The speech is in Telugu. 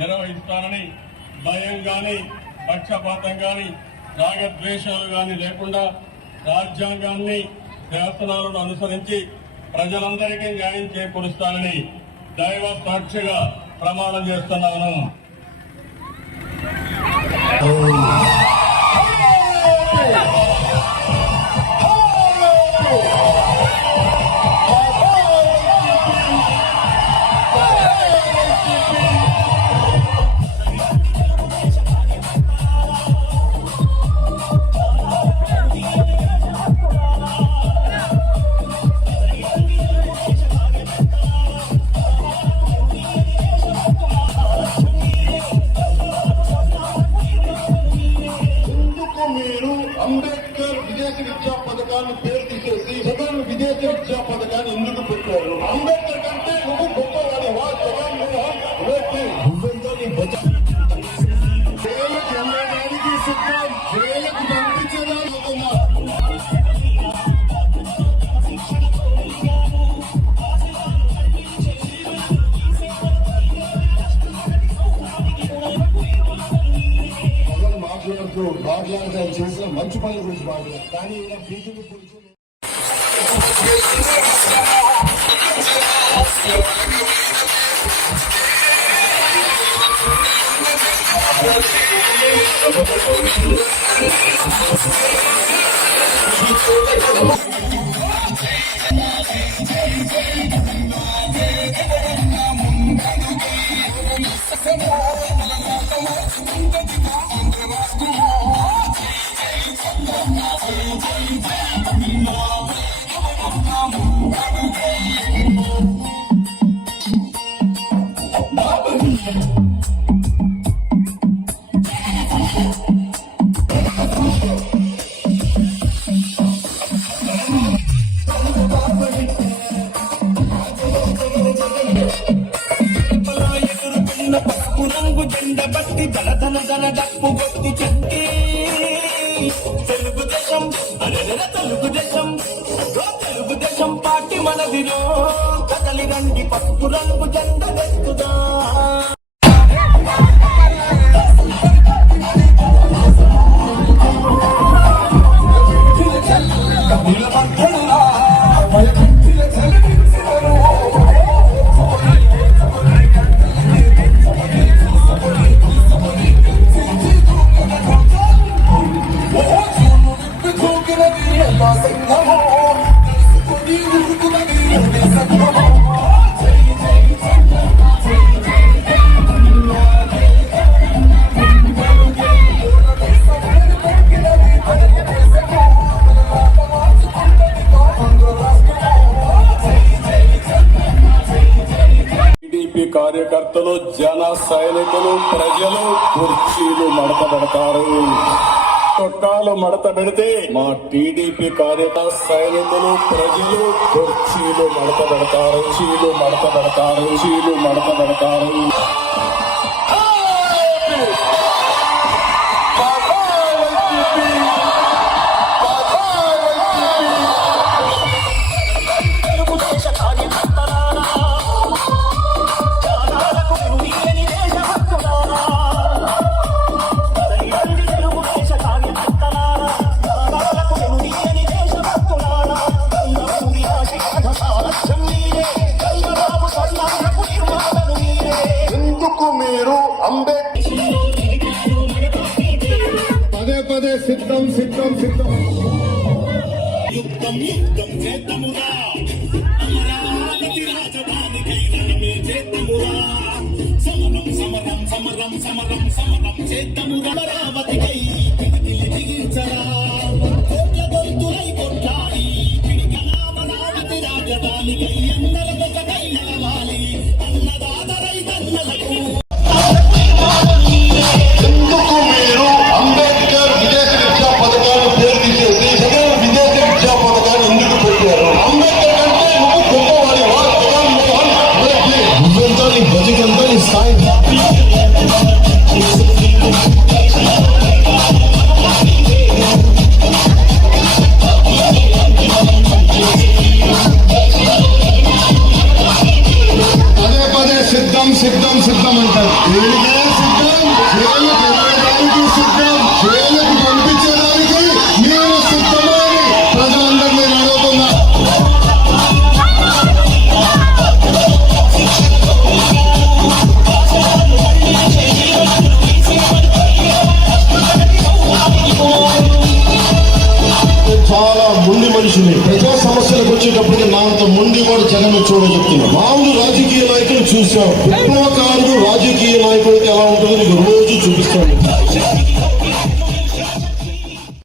నిర్వహిస్తానని భయం గాని పక్షపాతం గాని రాగద్వేషాలు గాని లేకుండా రాజ్యాంగాన్ని శాసనాలను అనుసరించి ప్రజలందరికీ న్యాయం చేకూరుస్తానని దైవ సాక్షిగా ప్రమాణం చేస్తున్నాను. అంబేద్కర్ విదేశీ విద్యా పథకాన్ని పేరు తీసేసి జగన్ విదేశీ విద్యా పథకాన్ని ఎందుకు పెట్టారు? అంబేద్కర్ కంటే నువ్వు గొప్పవాడి వా జగన్ జైలుకు వెళ్ళడానికి సిద్ధం, జైలుకు పంపించడానికి మాట్లాడతాం చేసిన మంచి పనుల గురించి మాట్లాడారు. కానీ బీజేపీ గురించి బట్టి జలధన జన డప్పు గొత్తి చెట్టి తెలుగుదేశం తెలుగుదేశం పార్టీ మనదిలో కదలి రండి పసుపు రంగు జెండ తెచ్చుదా. కార్యకర్తలు, జన సైనికులు, ప్రజలు కుర్చీలు మడత పెడతారు. చొక్కాలు మడత పెడితే మా టీడీపీ కార్యకర్త సైనికులు, ప్రజలు కుర్చీలు మడత పెడతారు. చీలు మడత పెడతారు. పదే సిద్ధం యుద్ధం చేద్దామురా, అమరావతి రాజధానికై రణమే చేద్దామురా. సమరం చేద్దామురా. అమరావతికై పిడికిలి దిగించరా, కోట్ల గొంతులై కొట్లాడి పిడికల అమరావతి రాజధానికై అందరొకటై నడవాలి. అన్నదాత రైతన్నలకు చెప్తున్నాను. మామూలు రాజకీయ నాయకులు చూసాం, విప్లవకారుడు రాజకీయ నాయకుడికి ఎలా ఉంటుందో నీకు రోజు చూపిస్తాను.